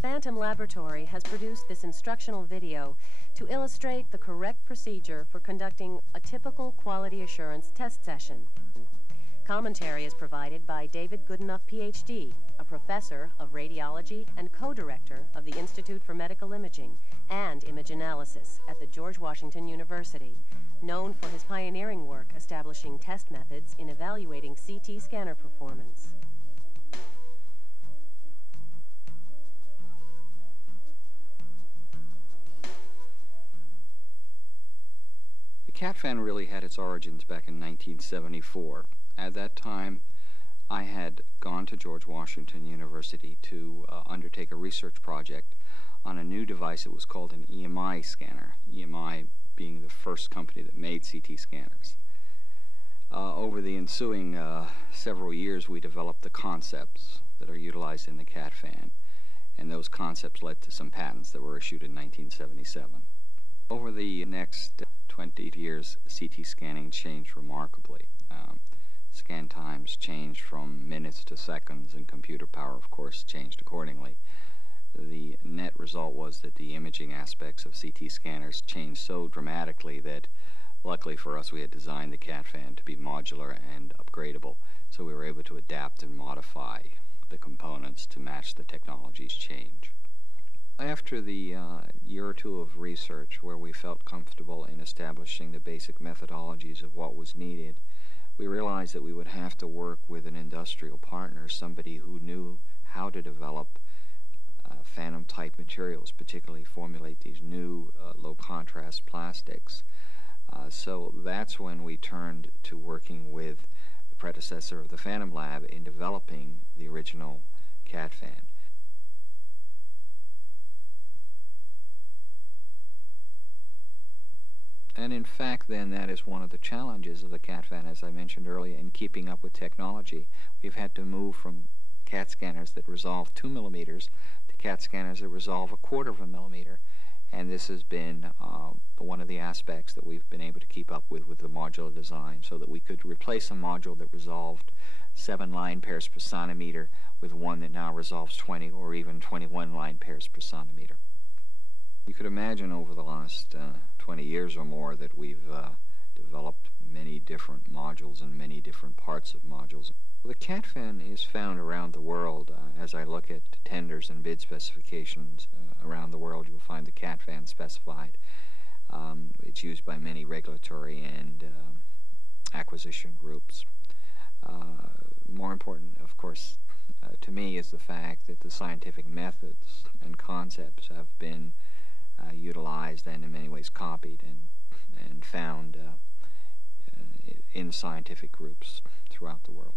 Phantom Laboratory has produced this instructional video to illustrate the correct procedure for conducting a typical quality assurance test session. Commentary is provided by David Goodenough, Ph.D., a professor of radiology and co-director of the Institute for Medical Imaging and Image Analysis at the George Washington University, known for his pioneering work establishing test methods in evaluating CT scanner performance. The Catphan really had its origins back in 1974. At that time, I had gone to George Washington University to undertake a research project on a new device that was called an EMI scanner, EMI being the first company that made CT scanners. Over the ensuing several years, we developed the concepts that are utilized in the Catphan, and those concepts led to some patents that were issued in 1977. Over the next 20 years, CT scanning changed remarkably. Scan times changed from minutes to seconds, and computer power, of course, changed accordingly. The net result was that the imaging aspects of CT scanners changed so dramatically that, luckily for us, we had designed the Catphan to be modular and upgradable, so we were able to adapt and modify the components to match the technology's change. After the year or two of research where we felt comfortable in establishing the basic methodologies of what was needed, we realized that we would have to work with an industrial partner, somebody who knew how to develop phantom-type materials, particularly formulate these new low-contrast plastics. So that's when we turned to working with the predecessor of the Phantom Lab in developing the original Catphan. And in fact, then, that is one of the challenges of the Catphan, as I mentioned earlier, in keeping up with technology. We've had to move from CAT scanners that resolve 2 millimeters to CAT scanners that resolve 1/4 millimeter. And this has been one of the aspects that we've been able to keep up with the modular design, so that we could replace a module that resolved 7 line pairs per centimeter with one that now resolves 20 or even 21 line pairs per centimeter. You could imagine over the last 20 years or more that we've developed many different modules and many different parts of modules. The Catphan is found around the world. As I look at tenders and bid specifications around the world, you'll find the Catphan specified. It's used by many regulatory and acquisition groups. More important, of course, to me is the fact that the scientific methods and concepts have been utilized and in many ways copied and found in scientific groups throughout the world.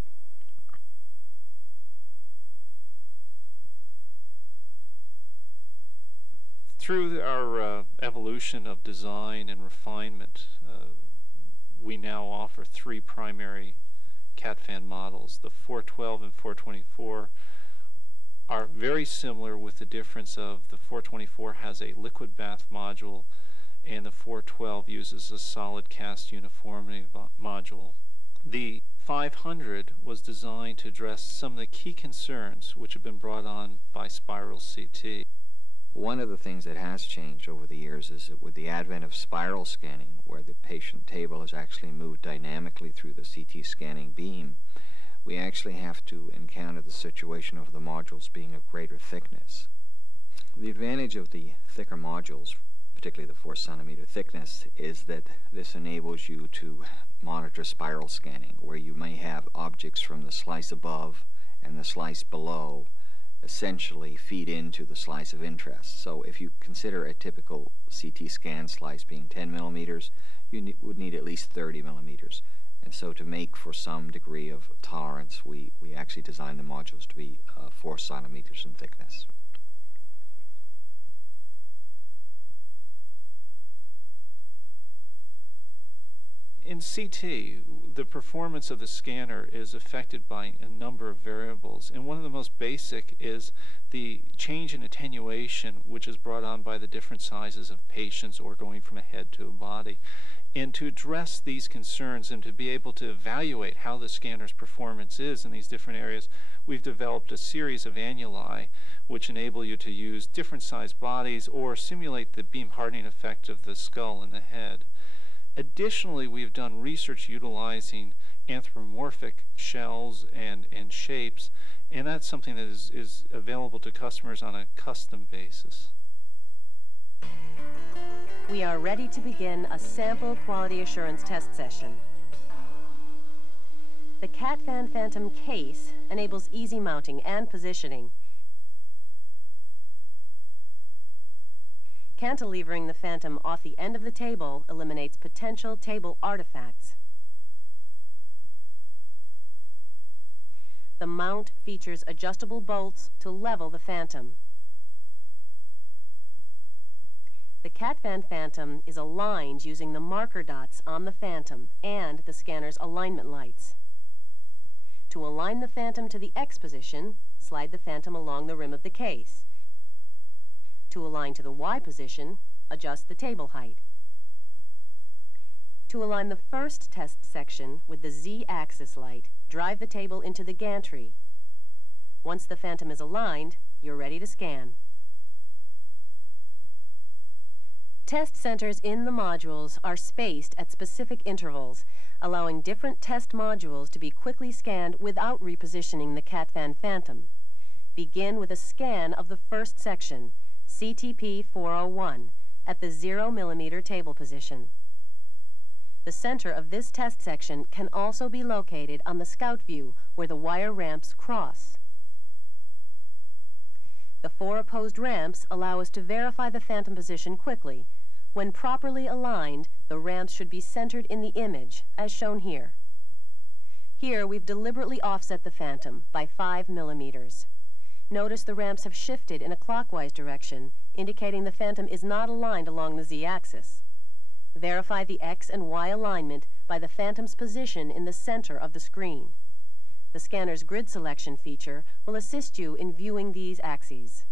Through our evolution of design and refinement, we now offer 3 primary Catphan models. The 412 and 424 are very similar, with the difference of the 424 has a liquid bath module and the 412 uses a solid cast uniformity module. The 500 was designed to address some of the key concerns which have been brought on by spiral CT. One of the things that has changed over the years is that with the advent of spiral scanning, where the patient table is actually moved dynamically through the CT scanning beam, we actually have to encounter the situation of the modules being of greater thickness. The advantage of the thicker modules, particularly the 4 centimeter thickness, is that this enables you to monitor spiral scanning, where you may have objects from the slice above and the slice below essentially feed into the slice of interest. So if you consider a typical CT scan slice being 10 millimeters, you would need at least 30 millimeters. And so to make for some degree of tolerance, we actually designed the modules to be 4 centimeters in thickness. In CT, the performance of the scanner is affected by a number of variables, and one of the most basic is the change in attenuation, which is brought on by the different sizes of patients or going from a head to a body. And to address these concerns and to be able to evaluate how the scanner's performance is in these different areas, we've developed a series of annuli which enable you to use different sized bodies or simulate the beam hardening effect of the skull and the head. Additionally, we've done research utilizing anthropomorphic shells and shapes, and that's something that is available to customers on a custom basis. We are ready to begin a sample quality assurance test session. The Catphan Phantom case enables easy mounting and positioning. Cantilevering the Phantom off the end of the table eliminates potential table artifacts. The mount features adjustable bolts to level the Phantom. The Catphan Phantom is aligned using the marker dots on the Phantom and the scanner's alignment lights. To align the Phantom to the X position, slide the Phantom along the rim of the case. To align to the Y position, adjust the table height. To align the first test section with the Z-axis light, drive the table into the gantry. Once the Phantom is aligned, you're ready to scan. Test centers in the modules are spaced at specific intervals, allowing different test modules to be quickly scanned without repositioning the Catphan Phantom. Begin with a scan of the first section, CTP 401, at the 0 mm table position. The center of this test section can also be located on the scout view where the wire ramps cross. The 4 opposed ramps allow us to verify the Phantom position quickly. When properly aligned, the ramps should be centered in the image, as shown here. Here, we've deliberately offset the Phantom by 5 mm. Notice the ramps have shifted in a clockwise direction, indicating the Phantom is not aligned along the Z-axis. Verify the X and Y alignment by the Phantom's position in the center of the screen. The scanner's grid selection feature will assist you in viewing these axes.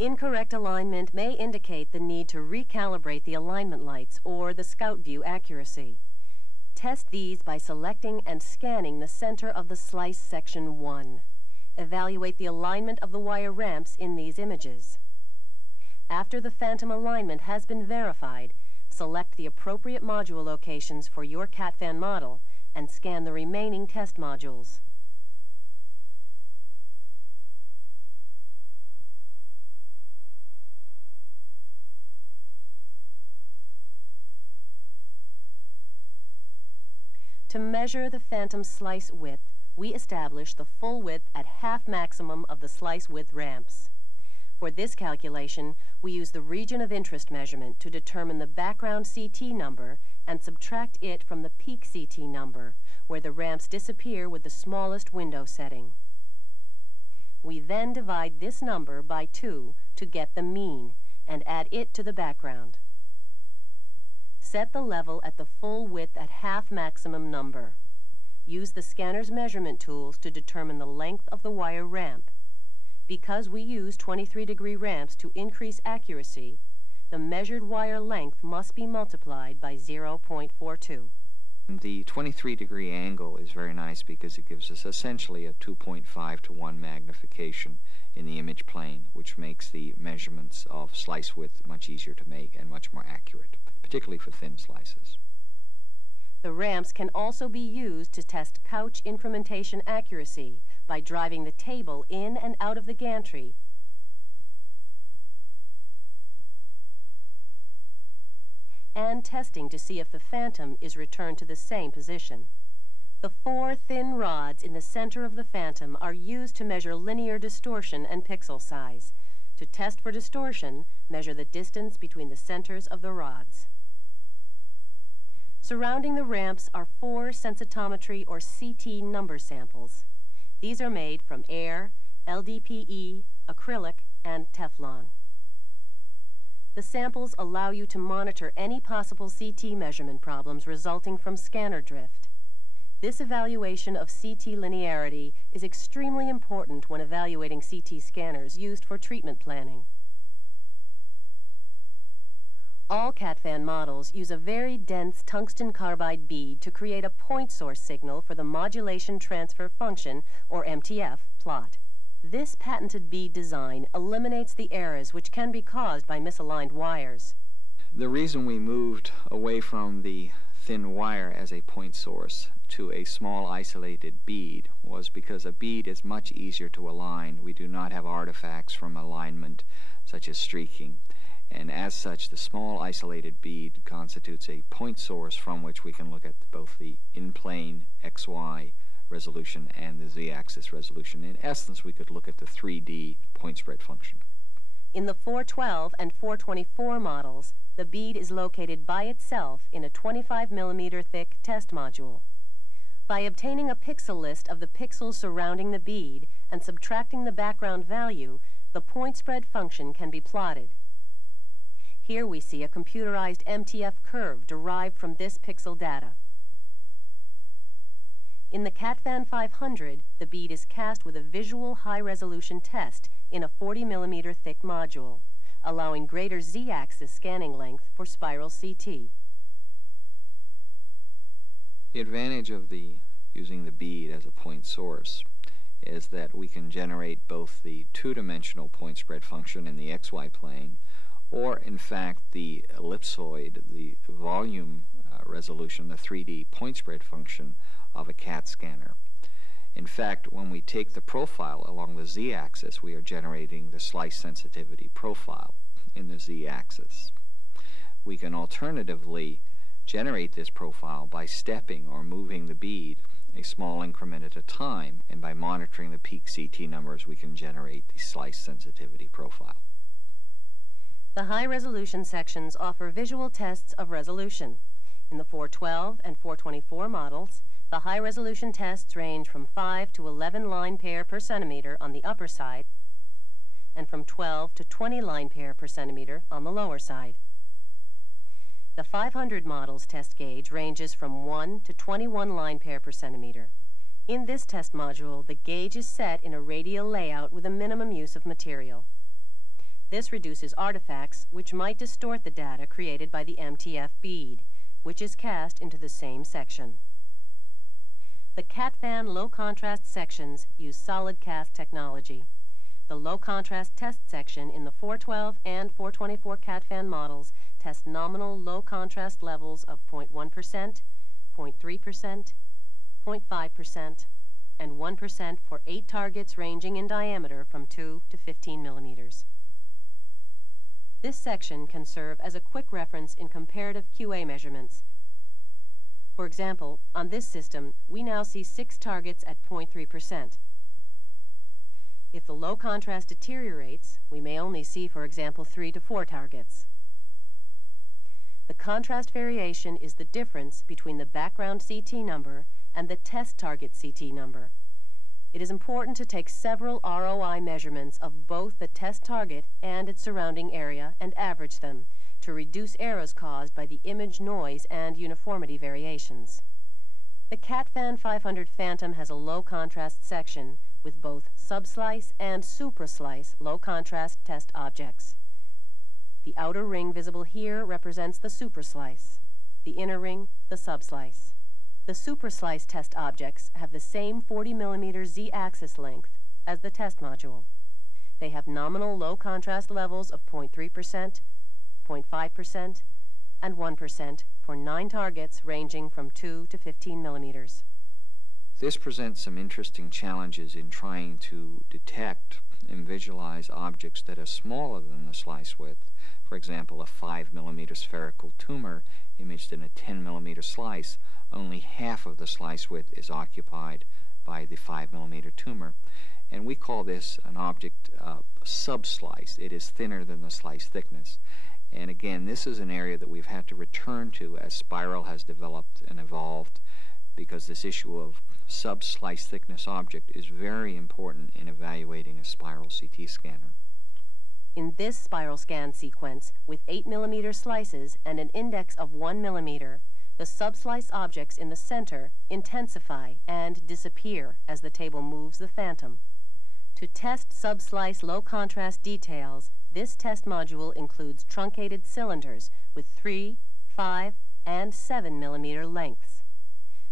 Incorrect alignment may indicate the need to recalibrate the alignment lights or the scout view accuracy. Test these by selecting and scanning the center of the slice section 1. Evaluate the alignment of the wire ramps in these images. After the Phantom alignment has been verified, select the appropriate module locations for your Catphan model and scan the remaining test modules. To measure the Phantom slice width, we establish the full width at half maximum of the slice width ramps. For this calculation, we use the region of interest measurement to determine the background CT number and subtract it from the peak CT number, where the ramps disappear with the smallest window setting. We then divide this number by 2 to get the mean and add it to the background. Set the level at the full width at half maximum number. Use the scanner's measurement tools to determine the length of the wire ramp. Because we use 23-degree ramps to increase accuracy, the measured wire length must be multiplied by 0.42. The 23-degree angle is very nice because it gives us essentially a 2.5 to 1 magnification in the image plane, which makes the measurements of slice width much easier to make and much more accurate, particularly for thin slices. The ramps can also be used to test couch incrementation accuracy by driving the table in and out of the gantry and testing to see if the Phantom is returned to the same position. The 4 thin rods in the center of the Phantom are used to measure linear distortion and pixel size. To test for distortion, measure the distance between the centers of the rods. Surrounding the ramps are 4 sensitometry or CT number samples. These are made from air, LDPE, acrylic, and Teflon. The samples allow you to monitor any possible CT measurement problems resulting from scanner drift. This evaluation of CT linearity is extremely important when evaluating CT scanners used for treatment planning. All Catphan models use a very dense tungsten carbide bead to create a point source signal for the modulation transfer function, or MTF, plot. This patented bead design eliminates the errors which can be caused by misaligned wires. The reason we moved away from the thin wire as a point source to a small isolated bead was because a bead is much easier to align. We do not have artifacts from alignment such as streaking, and as such the small isolated bead constitutes a point source from which we can look at both the in-plane XY resolution and the z-axis resolution. In essence, we could look at the 3D point spread function. In the 412 and 424 models, the bead is located by itself in a 25 mm thick test module. By obtaining a pixel list of the pixels surrounding the bead and subtracting the background value, the point spread function can be plotted. Here we see a computerized MTF curve derived from this pixel data. In the Catphan 500, the bead is cast with a visual high-resolution test in a 40 mm thick module, allowing greater z-axis scanning length for spiral CT. The advantage of using the bead as a point source is that we can generate both the two-dimensional point spread function in the XY plane, or in fact the ellipsoid, the volume resolution, the 3D point spread function of a CAT scanner. In fact, when we take the profile along the z-axis, we are generating the slice sensitivity profile in the z-axis. We can alternatively generate this profile by stepping or moving the bead a small increment at a time, and by monitoring the peak CT numbers, we can generate the slice sensitivity profile. The high-resolution sections offer visual tests of resolution. In the 412 and 424 models, the high-resolution tests range from 5 to 11 line pair per centimeter on the upper side and from 12 to 20 line pair per centimeter on the lower side. The 500 model's test gauge ranges from 1 to 21 line pair per centimeter. In this test module, the gauge is set in a radial layout with a minimum use of material. This reduces artifacts which might distort the data created by the MTF bead, which is cast into the same section. The Catphan low-contrast sections use solid cast technology. The low-contrast test section in the 412 and 424 Catphan models test nominal low-contrast levels of 0.1%, 0.3%, 0.5%, and 1% for 8 targets ranging in diameter from 2 to 15 millimeters. This section can serve as a quick reference in comparative QA measurements. For example, on this system, we now see 6 targets at 0.3%. If the low contrast deteriorates, we may only see, for example, 3 to 4 targets. The contrast variation is the difference between the background CT number and the test target CT number. It is important to take several ROI measurements of both the test target and its surrounding area and average them to reduce errors caused by the image noise and uniformity variations. The Catphan 500 Phantom has a low contrast section with both subslice and supraslice low contrast test objects. The outer ring visible here represents the supraslice, the inner ring the subslice. The supraslice test objects have the same 40 mm z-axis length as the test module. They have nominal low contrast levels of 0.3%, 0.5%, and 1% for 9 targets ranging from 2 to 15 millimeters. This presents some interesting challenges in trying to detect and visualize objects that are smaller than the slice width. For example, a 5 mm spherical tumor imaged in a 10 mm slice, only half of the slice width is occupied by the 5 mm tumor. And we call this an object subslice. It is thinner than the slice thickness. And again, this is an area that we've had to return to as spiral has developed and evolved, because this issue of sub-slice thickness object is very important in evaluating a spiral CT scanner. In this spiral scan sequence, with 8 mm slices and an index of 1 mm, the subslice objects in the center intensify and disappear as the table moves the phantom. To test subslice low-contrast details, This test module includes truncated cylinders with 3, 5, and 7 millimeter lengths.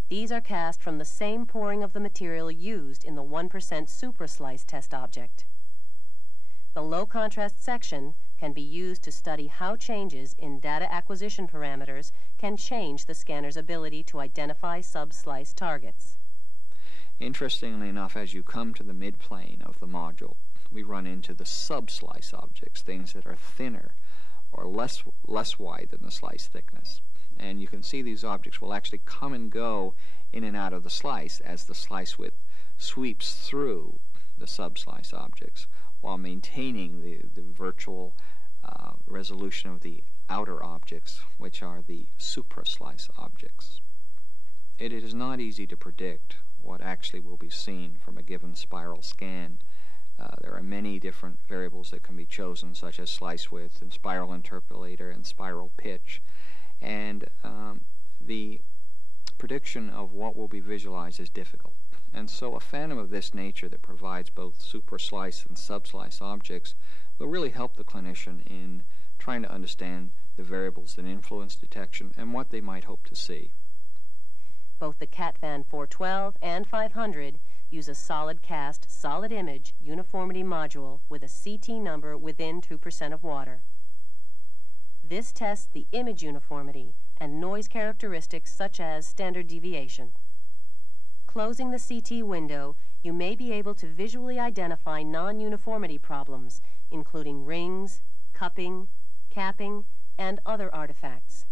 These are cast from the same pouring of the material used in the 1% supraslice test object. The low contrast section can be used to study how changes in data acquisition parameters can change the scanner's ability to identify subslice targets. Interestingly enough, as you come to the midplane of the module, we run into the subslice objects, things that are thinner or less wide than the slice thickness. And you can see these objects will actually come and go in and out of the slice as the slice width sweeps through the subslice objects, while maintaining the virtual resolution of the outer objects, which are the supraslice objects. It is not easy to predict what actually will be seen from a given spiral scan. There are many different variables that can be chosen, such as slice width and spiral interpolator and spiral pitch, and the prediction of what will be visualized is difficult. And so a phantom of this nature that provides both supraslice and subslice objects will really help the clinician in trying to understand the variables that influence detection and what they might hope to see. Both the Catphan 412 and 500 use a solid cast, solid image uniformity module with a CT number within 2% of water. This tests the image uniformity and noise characteristics such as standard deviation. Closing the CT window, you may be able to visually identify non-uniformity problems, including rings, cupping, capping, and other artifacts.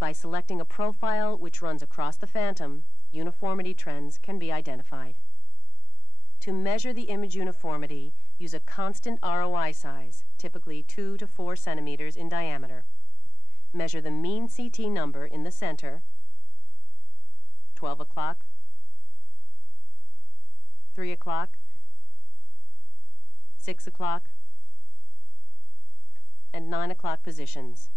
By selecting a profile which runs across the phantom, uniformity trends can be identified. To measure the image uniformity, use a constant ROI size, typically 2 to 4 centimeters in diameter. Measure the mean CT number in the center, 12 o'clock, 3 o'clock, 6 o'clock, and 9 o'clock positions.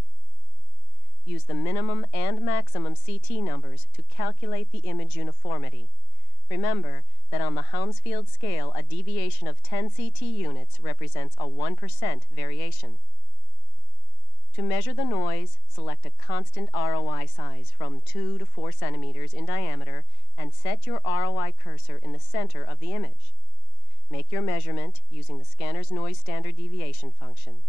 Use the minimum and maximum CT numbers to calculate the image uniformity. Remember that on the Hounsfield scale, a deviation of 10 CT units represents a 1% variation. To measure the noise, select a constant ROI size from 2 to 4 centimeters in diameter and set your ROI cursor in the center of the image. Make your measurement using the scanner's noise standard deviation function.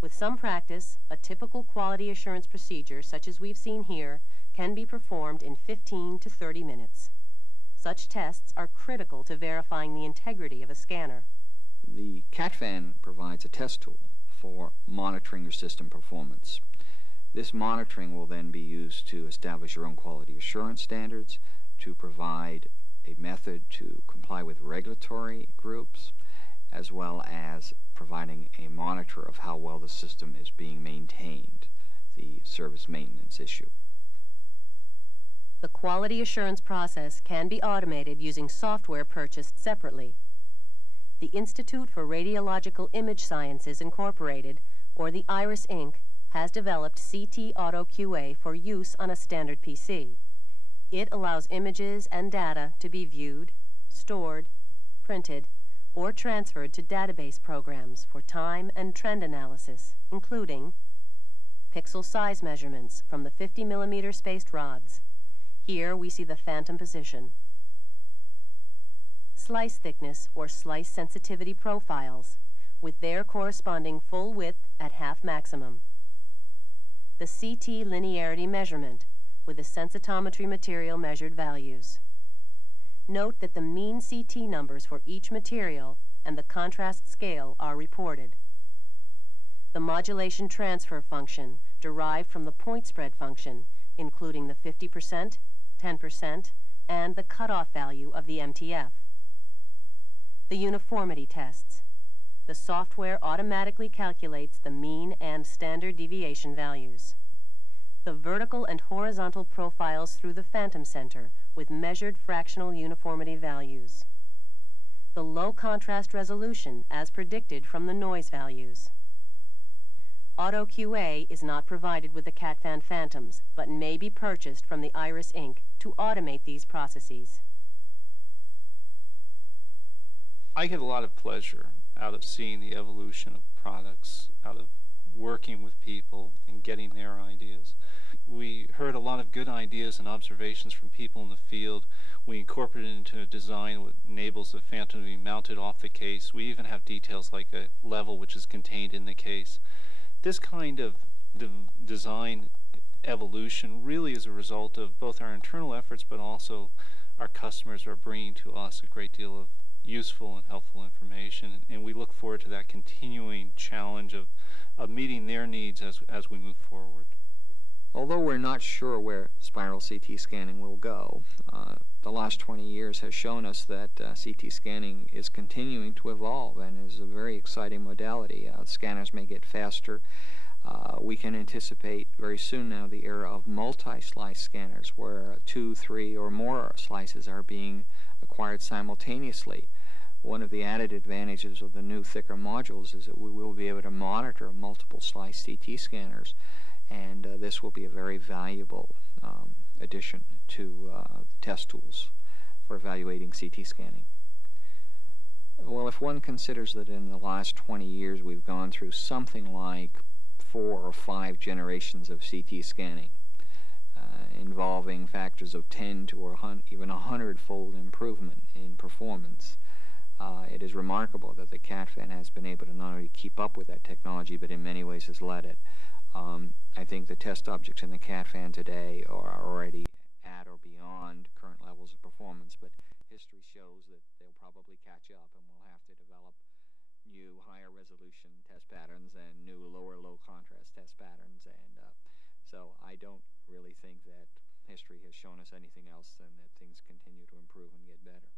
With some practice, a typical quality assurance procedure, such as we've seen here, can be performed in 15 to 30 minutes. Such tests are critical to verifying the integrity of a scanner. The Catphan provides a test tool for monitoring your system performance. This monitoring will then be used to establish your own quality assurance standards, to provide a method to comply with regulatory groups, as well as providing a monitor of how well the system is being maintained, the service maintenance issue. The quality assurance process can be automated using software purchased separately. The Institute for Radiological Image Sciences Incorporated, or the IRIS Inc., has developed CT Auto QA for use on a standard PC. It allows images and data to be viewed, stored, printed, or transferred to database programs for time and trend analysis, including pixel size measurements from the 50 millimeter spaced rods. Here we see the phantom position. Slice thickness or slice sensitivity profiles, with their corresponding full width at half maximum. The CT linearity measurement, with the sensitometry material measured values. Note that the mean CT numbers for each material and the contrast scale are reported. The modulation transfer function derived from the point spread function, including the 50%, 10%, and the cutoff value of the MTF. The uniformity tests. The software automatically calculates the mean and standard deviation values. The vertical and horizontal profiles through the phantom center with measured fractional uniformity values. The low contrast resolution as predicted from the noise values. Auto QA is not provided with the Catphan Phantoms, but may be purchased from the IRIS Inc. to automate these processes. I get a lot of pleasure out of seeing the evolution of products, out of working with people and getting their ideas. We heard a lot of good ideas and observations from people in the field. We incorporated it into a design that enables the Phantom to be mounted off the case. We even have details like a level which is contained in the case. This kind of design evolution really is a result of both our internal efforts, but also our customers are bringing to us a great deal of useful and helpful information, and we look forward to that continuing challenge of meeting their needs as we move forward. Although we're not sure where spiral CT scanning will go, the last 20 years has shown us that CT scanning is continuing to evolve and is a very exciting modality. Scanners may get faster. We can anticipate very soon now the era of multi-slice scanners, where 2, 3, or more slices are being acquired simultaneously. One of the added advantages of the new thicker modules is that we will be able to monitor multiple slice CT scanners, and this will be a very valuable addition to test tools for evaluating CT scanning. Well, if one considers that in the last 20 years we've gone through something like 4 or 5 generations of CT scanning, involving factors of 10 to or even 100-fold improvement in performance, it is remarkable that the Catphan has been able to not only keep up with that technology, but in many ways has led it. I think the test objects in the Catphan today are already at or beyond current levels of performance, but history shows that they'll probably catch up, and we'll have to develop new higher resolution test patterns and new low contrast test patterns, and so I don't really think that history has shown us anything else than that things continue to improve and get better.